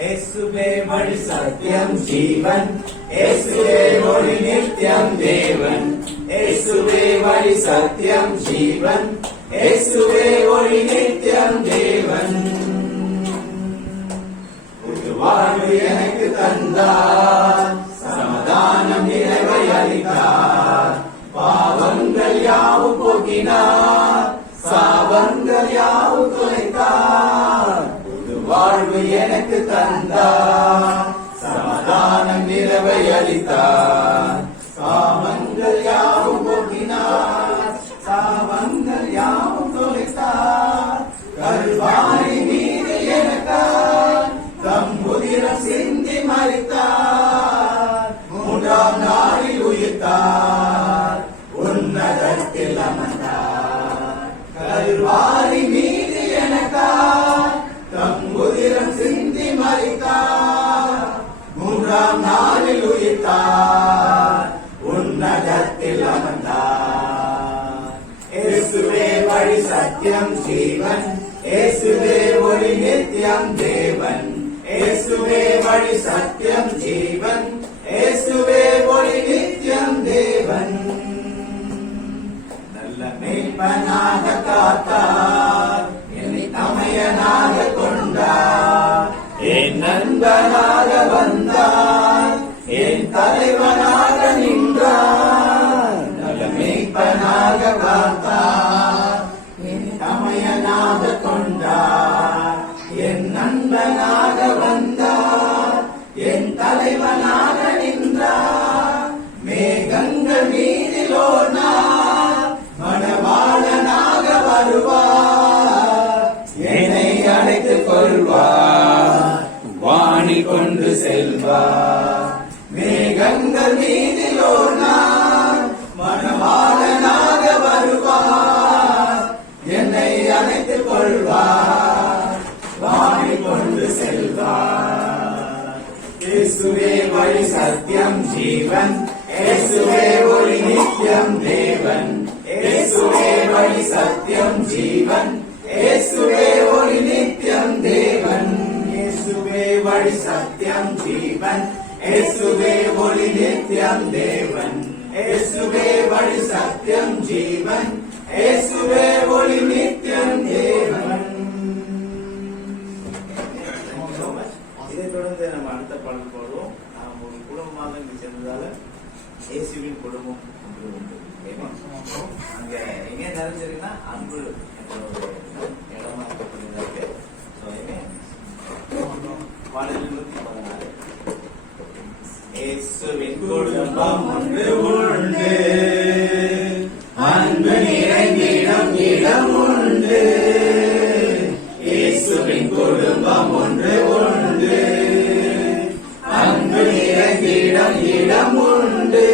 இயேசுவே வழி சத்தியம் ஜீவன், இயேசுவே ஒளி நித்தியம் தேவன். இயேசுவே வழி சத்தியம் ஜீவன், இயேசுவே ஒளி நித்தியம் தேவன். புது வாழ்வு எனக்கு தந்தார், சமாதானம் நிறைவை அளித்தார். பாவங்கள் யாவும் போக்கினார், சாபங்கள் யாவும் தொலைத்தார். புது வாழ்வு எனக்கு தந்தார், சமாதானம் நிறைவை அளித்தார். பாவங்கள் யாவும் போக்கினார், சாபங்கள் யாவும் தொலைத்தார். கல்வாரி மீது எனக்காய் தம் உதிரம் சிந்தி மரித்தார். மூன்றாம் நாளில் உயிர்த்தார், உன்னதத்தில் அமர்ந்தார். கல்வாரி மீது எனக்காய் தம் உதிரம் சிந்தி மரித்தார். மூன்றாம் நாளில் உயிர்த்தார், உன்னதத்தில் அமர்ந்தார். இயேசுவே வழி சத்தியம் ஜீவன், இயேசுவே ஒளி நித்தியம் தேவன். இயேசுவே வழி சத்தியம் ஜீவன், இயேசுவே ஒளி நித்தியம் தேவன். நல்ல மேய்ப்பனாக காத்தார், என்னை தமையனாக கொண்டார். என் நண்பனாக வந்தார், என் தலைவனாக நின்றார். நல்ல மேய்ப்பனாக காத்தார், என் தமையனாக கொண்டார். என் நண்பனாக வந்தார், என் தலைவனாக நின்றார். மேகங்கள் மீதிலோர் நாள் மணவாளனாக வருவார். என்னை அழைத்துக் கொள்வார், வாணி கொண்டு செல்வார். மேகங்கள் மீதிலோர் நாள் மணவாளனாக வருவார். என்னை அழைத்துக் கொள்வார், வாணி கொண்டு செல்வார். இயேசுவே வழி சத்தியம் ஜீவன், இயேசுவே ஒளி நித்தியம் தேவன். இயேசுவே வழி சத்தியம் ஜீவன், இயேசுவே ஒளி நித்தியம் தேவன். இயேசுவே வழி சத்தியம் ஜீவன், இயேசுவே ஒளி நித்தியம் தேவன். இயேசுவே வழி சத்தியம் ஜீவன், இயேசுவே ஒளி நித்தியம் தேவன். இதை தொடர்ந்து நம்ம அடுத்த பாடல் பாடுவோம். நாம் ஒரு குடும்பமாக இங்கு சென்றதால இயேசுவின் குடும்பம் ஒன்று உண்டு. அங்க எங்க நிறைஞ்சிருக்குன்னா அன்பு என்ற ஒரு இடமா இருக்கக்கூடியதற்கு பாடல் 114. இயேசுவின் குடும்பம் ஒன்று உண்டு, அன்பு நிறைந்திடம் இடம் உண்டு. இயேசுவின் குடும்பம் ஒன்று உண்டு, அன்பு நிறைந்திடம் இடம் உண்டு.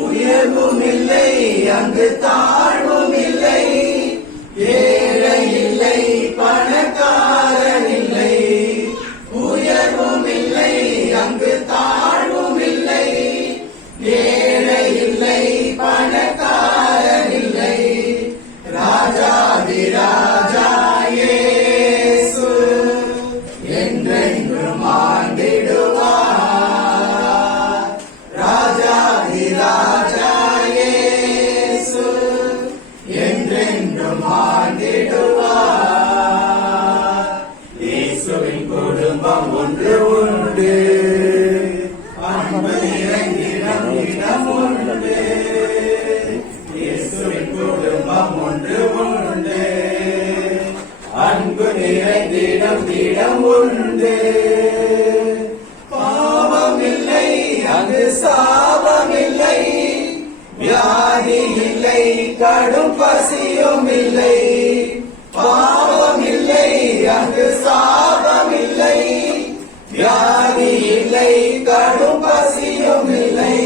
உயர்வும் இல்லை, அங்கு தாழ்வும் இல்லை. ஏழை இல்லை, பணக்காரன் இல்லை. உயர்வும் இல்லை, அங்கு தாழ்வும் இல்லை. ஏழை இல்லை, பணக்காரன் இல்லை. ராஜாதி ராஜா இயேசு என்றென்றும் ஆண்டிடுவார். ராஜாதி ராஜா இயேசு என்றென்றும் ஆண்டிடுவார். இயேசுவின் குடும்பம் ஒன்று உண்டு, அன்பு நிறைந்திடம் இடம் உண்டு. இயேசுவின் குடும்பம் ஒன்று உண்டு, அன்பு நிறைந்திடம் இடம் உண்டு. பாவம் இல்லை, அங்கு சாபம் இல்லை. வியாதி இல்லை, கடும் பசியும் இல்லை. பாவம் இல்லை, அங்கு சாபம் இல்லை. வியாதி இல்லை, கடும் பசியும் இல்லை.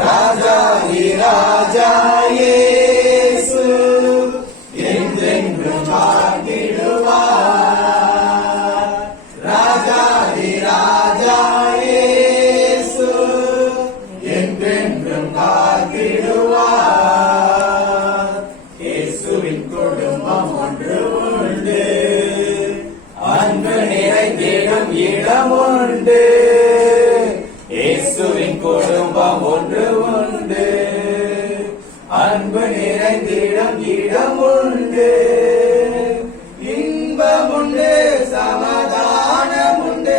ராஜாதி ராஜா இயேசு என்றென்றும் ஆண்டிடுவார். ராஜா இடமுண்டு, இன்பமுண்டு, சமாதானமுண்டு,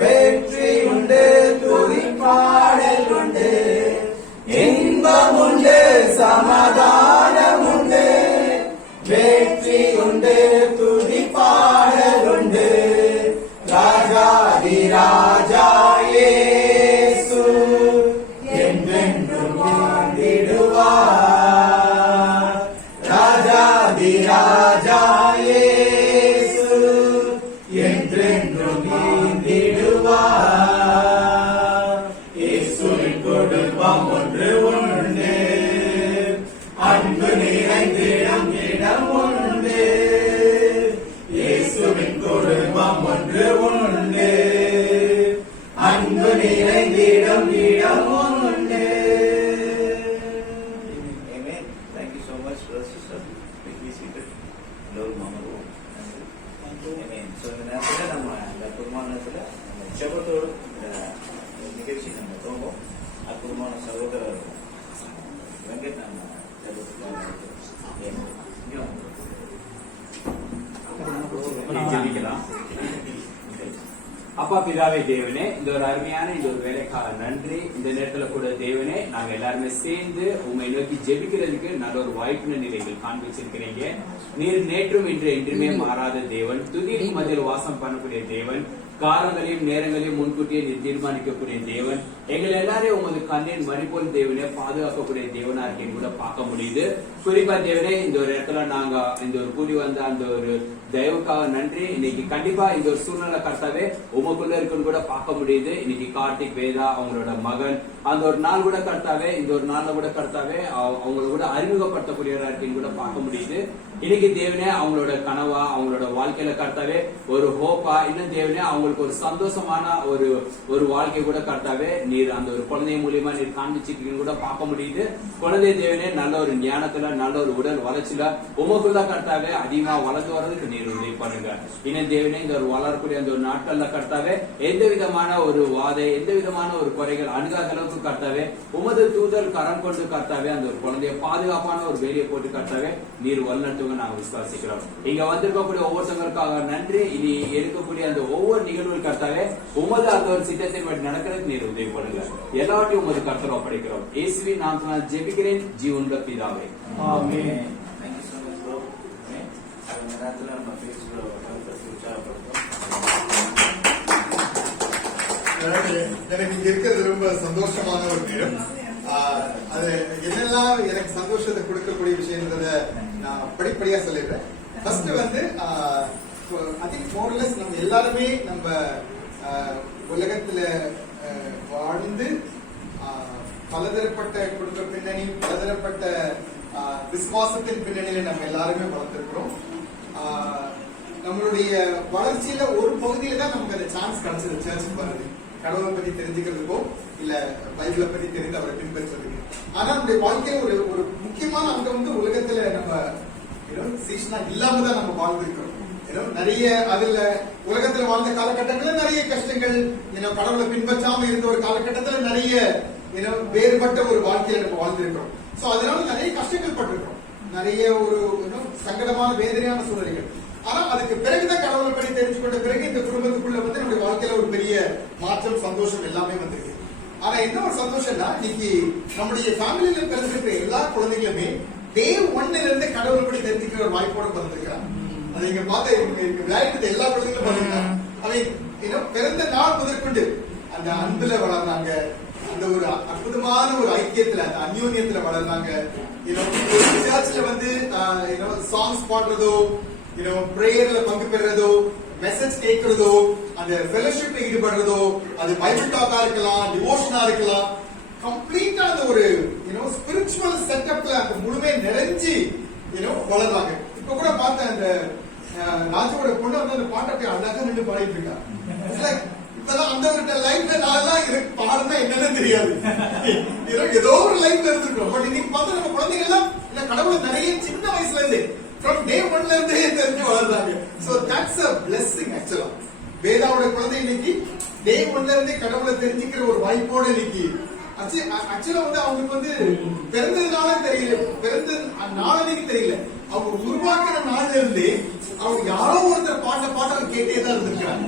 வெற்றி உண்டு, துதிப்பாடல் உண்டு. இன்பமுண்டு, சமாதானமுண்டு, வெற்றி உண்டு, துதிப்பாடல் உண்டு. ராஜாதி ராஜா இயேசு என்றென்றும் வாழ்ந்திடுவார். ராஜாதி ராஜா இயேசு என்றென்றும் வாழ்ந்திடுவார். இயேசுவின் குடும்பம் ஒன்று உண்டு, அன்பு நிறைந்திடும் இடம் உண்டு. இயேசுவின் குடும்பம் ஒன்று உண்டு, அன்பு நிறைந்திடும் இடம் உண்டு. Amen. Thank you so much, brother, sister. Please be seated. எல்லோரும் அமர்வோம். Amen. So இந்த நேரத்தில் நம்ம இந்த குருமானத்தில் நம்ம ஜெபத்தோடு இந்த நிகழ்ச்சி நம்ம துவங்கும். அற்புதமான சகோதரர் வெங்கட் நம்ம ஜெபிக்கலாம். அப்பா பிதாவே தேவனே, இந்த ஒரு அருமையான இந்த ஒரு வேலைக்காக நன்றி. இந்த நேரத்துல கூட தேவனே, நாங்க எல்லாருமே சேர்ந்து உண்மை நோக்கி ஜெபிக்கிறதுக்கு நல்ல ஒரு வாய்ப்பு நீங்கள் காண்பிச்சிருக்கிறீங்க. நீர் நேற்றும் இன்று என்றுமே மாறாத தேவன், துதிக்கு மத்தியில் வாசம் பண்ணக்கூடிய தேவன், காலங்களையும் நேரங்களையும் முன்கூட்டியே நீ தீர்மானிக்கக்கூடிய தேவன், எங்கள் எல்லாரையும் உமது கண்ணின் மணி போல் தேவனே பாதுகாக்கக்கூடிய தேவனா இருக்கேன்னு கூட பார்க்க முடியுது. குறிப்பா தேவனே, இந்த ஒரு இடத்துல நாங்க இந்த ஒரு கூடி வந்த அந்த ஒரு தயவுக்காக நன்றி. இன்னைக்கு கண்டிப்பா இந்த ஒரு சூழ்நிலை கர்த்தாவே உமக்குள்ள இருக்குன்னு கூட பார்க்க முடியுது. இன்னைக்கு கார்த்திக் வேதா அவங்களோட மகன் அந்த ஒரு நாள் கூட கர்த்தாவே, இந்த ஒரு நாள்ல கூட கர்த்தாவே அவங்கள கூட அறிமுகப்படுத்தக்கூடியவரா இருக்கேன்னு கூட பார்க்க முடியுது. இன்னைக்கு தேவனே அவங்களோட கனவா, அவங்களோட வாழ்க்கையில கர்த்தாவே ஒரு ஹோப்பா, இன்னும் தேவனே அவங்களுக்கு ஒரு சந்தோஷமான ஒரு வாழ்க்கை கூட கர்த்தாவே நீர் அந்த ஒரு குழந்தை மூலியமா நீர் காண்பிச்சிருக்கீங்கன்னு கூட பார்க்க முடியுது. குழந்தை தேவனே நல்ல ஒரு ஞானத்துல, நல்ல ஒரு உடல் வளர்ச்சியில உமக்குள்ள கர்த்தாவே அதிகமா வளர்ந்து வர்றதுக்கு நீர் உதவி பண்ணுங்க. இன்னும் தேவனே இந்த ஒரு வளரக்கூடிய அந்த ஒரு நாட்கள்ல கர்த்தாவே எந்த விதமான ஒரு வாதை, எந்த விதமான ஒரு குறைகள் அணுகாத அளவுக்கு கர்த்தாவே உமது தூதர் கரம் கொண்டு கர்த்தாவே அந்த ஒரு குழந்தைய பாதுகாப்பான ஒரு வேலையை போட்டு கர்த்தாவே நீர் வழிநடத்துவங்க நாங்கள் விசுவாசிக்கிறோம். இங்க வந்திருக்கக்கூடிய ஒவ்வொருத்தவங்களுக்காக நன்றி. இனி இருக்கக்கூடிய அந்த ஒவ்வொரு நிகழ்வுகள் கர்த்தாவே உமது அந்த ஒரு சித்தத்தின் படி நடக்கிறதுக்கு நீர் உதவி பண்ணுங்க. எல்லாவற்றையும் உமது கர்த்தர் ஒப்படைக்கிறோம். இயேசுவின் நாமத்தினால் ஜெபிக்கிறேன் ஜீவனுள்ள பிதாவே, ஆமென். Thank you so much, bro. Amen. அந்த நேரத்துல நம்ம பேசுறோம் உற்சாகப்படுத்தும். எனக்கு இங்க இருக்கிறது ரொம்ப சந்தோஷமான ஒரு நேரம். அது என்னெல்லாம் எனக்கு சந்தோஷத்தை கொடுக்கக்கூடிய விஷயன்றத நான் படிப்படியா சொல்லிடுறேன். ஃபர்ஸ்ட் வந்து ஐ திங்க் மோர்லெஸ் நம்ம எல்லாருமே நம்ம உலகத்துல வாழ்ந்து பலதரப்பட்ட குடும்ப பின்னணி, பலதரப்பட்ட விசுவாசத்தின் பின்னணியில நம்ம எல்லாருமே வளர்த்திருக்கிறோம். நம்மளுடைய வளர்ச்சியில ஒரு பகுதியில தான் நமக்கு அந்த சான்ஸ் கிடைச்சது சர்ச்சுக்கு வர்றது, கடவுளை பத்தி தெரிஞ்சுக்கிறதுக்கோ இல்ல பைபிளை பத்தி தெரிந்து அவரை பின்பற்றுறதுக்கு. ஆனா நம்முடைய வாழ்க்கையில ஒரு முக்கியமான அங்கம் வந்து உலகத்துல நம்ம சீசனா இல்லாம தான் நம்ம வாழ்ந்துருக்கிறோம். நிறைய அதுல உலகத்துல வாழ்ந்த காலகட்டத்துல நிறைய கஷ்டங்கள், கடவுளை பின்பற்றாம இருந்த ஒரு காலகட்டத்துல நிறைய வேறுபட்ட ஒரு வாழ்க்கையில நம்ம வாழ்ந்திருக்கிறோம். சோ அதனால நிறைய கஷ்டங்கள் பட்டிருக்கிறோம், நிறைய ஒரு சங்கடமான வேதனையான சூழ்நிலைகள். ஆனா அதுக்கு பிறகுதான் கடவுளை பற்றி தெரிஞ்சு கொண்ட பிறகு இந்த குடும்பத்துக்குள்ள வந்து நம்முடைய வாழ்க்கையில ஒரு பெரிய மாற்றம், சந்தோஷம் எல்லாமே வந்திருக்கு. ஆனா என்ன ஒரு சந்தோஷம்னா, இன்னைக்கு நம்முடைய ஃபேமிலியில பிறந்திருக்கிற எல்லா குழந்தைகளுமே டே 1ல இருந்து கடவுளை பற்றி தெரிஞ்சுக்கிற ஒரு வாய்ப்போட பிறந்திருக்கிறாங்க. அதை இங்க பார்த்த விளையாட்டு எல்லா குழந்தைகளும் பாத்தீங்கன்னா அவை பிறந்த நாள் முதற்கொண்டு அந்த அன்புல வளர்றாங்க, அந்த ஒரு அற்புதமான ஒரு ஐக்கியத்துல, அந்த அந்யோன்யத்துல வளர்றாங்க. சர்ச்ல வந்து சாங்ஸ் பாடுறதோ, பிரேயர்ல பங்கு பெறுறதோ, மெசேஜ் கேட்கறதோ, அந்த ஃபெலோஷிப்ல ஈடுபடுறதோ, அது பைபிள் டாக்கா இருக்கலாம், டிவோஷனா இருக்கலாம், கம்ப்ளீட்டா அந்த ஒரு ஸ்பிரிச்சுவல் செட்டப்ல அந்த முழுமையை நிறைஞ்சு வளர்றாங்க. இப்ப கூட பார்த்தேன், அந்த ராஜோட பொண்ணு வந்து அந்த பாட்டை போய் அழகா நின்று பாடிட்டு இருக்கா. இப்பதான் அந்த ஒரு லைஃப்ல நான் பாடுனா என்னன்னு தெரியாது, ஏதோ ஒரு லைஃப்ல இருந்திருக்கோம். பட் இன்னைக்கு பார்த்தா நம்ம குழந்தைங்க எல்லாம் கடவுளை நிறைய சின்ன வயசுல இருந்து from day 1ல இருந்தே தெரிஞ்சு வளர்றாங்க. So that's a blessing actually. வேதாவோட குழந்தை இன்னைக்கு day 1ல இருந்தே கடவுளை தெரிஞ்சுக்கிற ஒரு வாய்ப்போட இன்னைக்கு ஆக்சுவலா வந்து அவங்களுக்கு வந்து பிறந்ததுனால தெரியல, பிறந்த நாளனைக்கு தெரியல, அவங்க உருவாக்குற நாள்ல இருந்து அவங்க யாரோ ஒருத்தர் பாட்ட கேட்டே தான் இருந்திருக்காங்க.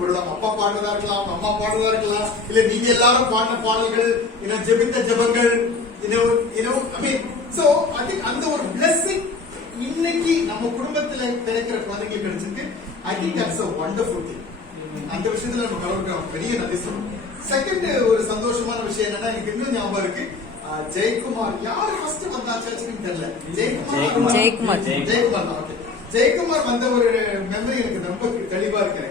ஒரு அப்பா பாடுறதா இருக்கலாம், அம்மா பாடுறதா இருக்கலாம், இல்ல நீங்க எல்லாரும் பாடின பாடல்கள், ஜெபித்த ஜெபங்கள், சோ ஐ திங்க் அந்த ஒரு blessing இன்னைக்கு நம்ம குடும்பத்துல பிறக்கிற குழந்தைங்களுக்கு கிடைச்சிருக்கு. I think that's a wonderful thing. அந்த விஷயத்துல நம்ம கடவுளுக்கு பெரிய நன்றி சொல்லணும். செகண்ட் ஒரு சந்தோஷமான விஷயம் என்னன்னா, எனக்கு இன்னும் ஞாபகம் இருக்கு, ஜெயக்குமார் யாரு ஃபர்ஸ்ட் வந்தா சர்ச்சுக்கு தெரியல, ஜெயக்குமார் தான். ஓகே, ஜெயக்குமார் வந்த ஒரு மெமரி எனக்கு ரொம்ப தெளிவா இருக்கு.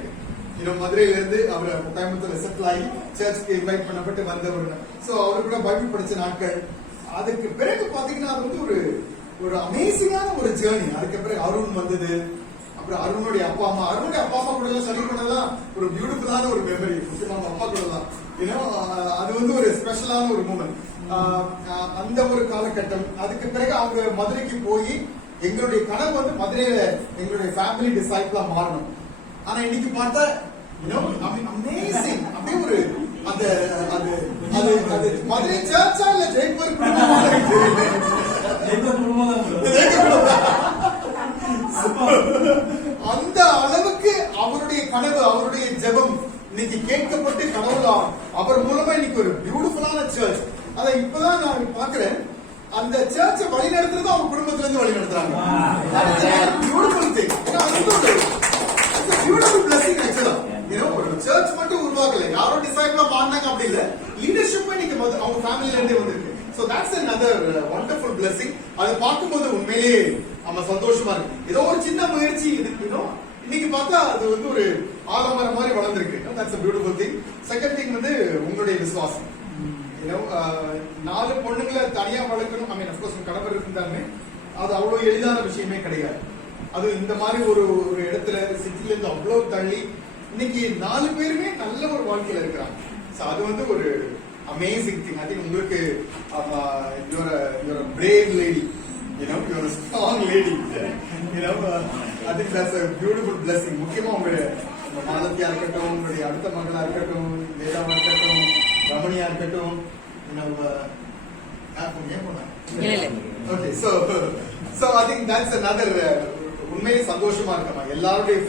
எனக்கு மதுரையில இருந்து அவர் கோயம்புத்தூர்ல செட்டில் ஆகி சர்ச்சுக்கு இன்வைட் பண்ணப்பட்டு வந்தவர். சோ அவரு கூட பைபிள் படிச்ச நாட்கள். அதுக்கு பிறகு பாத்தீங்கன்னா அது வந்து ஒரு அமேசிங்கான ஒரு ஜேர்னி. அதுக்கு பிறகு அருண் வந்தது, அப்புறம் அருணுடைய அப்பா அம்மா கூட எல்லாம் சொல்லி பண்ணலாம். ஒரு பியூட்டிஃபுல்லான ஒரு மெமரி, முக்கியமா அப்பா கூட தான். அது வந்து ஒரு ஸ்பெஷலான ஒரு மூமெண்ட். அந்த ஒரு காலகட்டம். அதுக்கு பிறகு அவங்க மதுரைக்கு போய் எங்களுடைய கனவு வந்து மதுரையில எங்களுடைய ஃபேமிலி டிசைபிளா மாறணும். ஆனா இன்னைக்கு பார்த்தா அமேசிங், அப்படியே ஒரு அந்த அது அது அது மதுரை சர்ச்சா இல்ல ஜெய்ப்பூர் அந்த அளவுக்கு அவருடைய கனவு, அவருடைய ஜெபம் இன்னைக்கு கேட்கப்பட்டு கடவுளா அவர் மூலமா இன்னைக்கு ஒரு பியூட்டிஃபுல்லான சர்ச். அதை இப்பதான் நான் பாக்குறேன். அந்த சர்ச்சை வழி நடத்துறது அவங்க குடும்பத்துல இருந்து வழி நடத்துறாங்க. Beautiful thing, beautiful blessing. ஆக்சுவலா ஒரு சர்ச் மட்டும் உருவாக்கல, யாரோ டிசைபிளா மாறினாங்க அப்படி இல்ல, லீடர்ஷிப் இன்னைக்கு அவங்க ஃபேமிலில இருந்தே வந்திருக்கு. So that's another wonderful blessing. அது பார்க்கும்போது உண்மையிலேயே நம்ம சந்தோஷமா இருக்கு. ஏதோ ஒரு சின்ன முயற்சி இன்னைக்கு பார்த்தா அது வந்து ஒரு ஆலமரம் மாதிரி வளர்ந்துருக்கு. That's a beautiful thing. Second thing வந்து உங்களுடைய விசுவாசம். 4 பொண்ணுங்களை தனியா வளர்க்கணும். ஐ மீன் ஆஃப் கோர்ஸ் கணவர் இருந்தாலுமே அது அவ்வளவு எளிதான விஷயமே கிடையாது. அது இந்த மாதிரி ஒரு இடத்துல சிட்டில இருந்து அவ்வளவு தள்ளி இன்னைக்கு 4 பேருமே நல்ல ஒரு வாழ்க்கையில இருக்கிறாங்க. அது வந்து ஒரு அமேசிங் திங். ஐ திங்க் உங்களுக்கு you're a brave lady, you're a strong lady, I think that's a beautiful blessing. முக்கியமா உங்க மாதத்தியா இருக்கட்டும், உங்களுடைய அடுத்த மகளா இருக்கட்டும், வேதாவா இருக்கட்டும், ரமணியா இருக்கட்டும், okay, so I think that's another உண்மையிலே சந்தோஷமா இருக்கமா எல்லாருடைய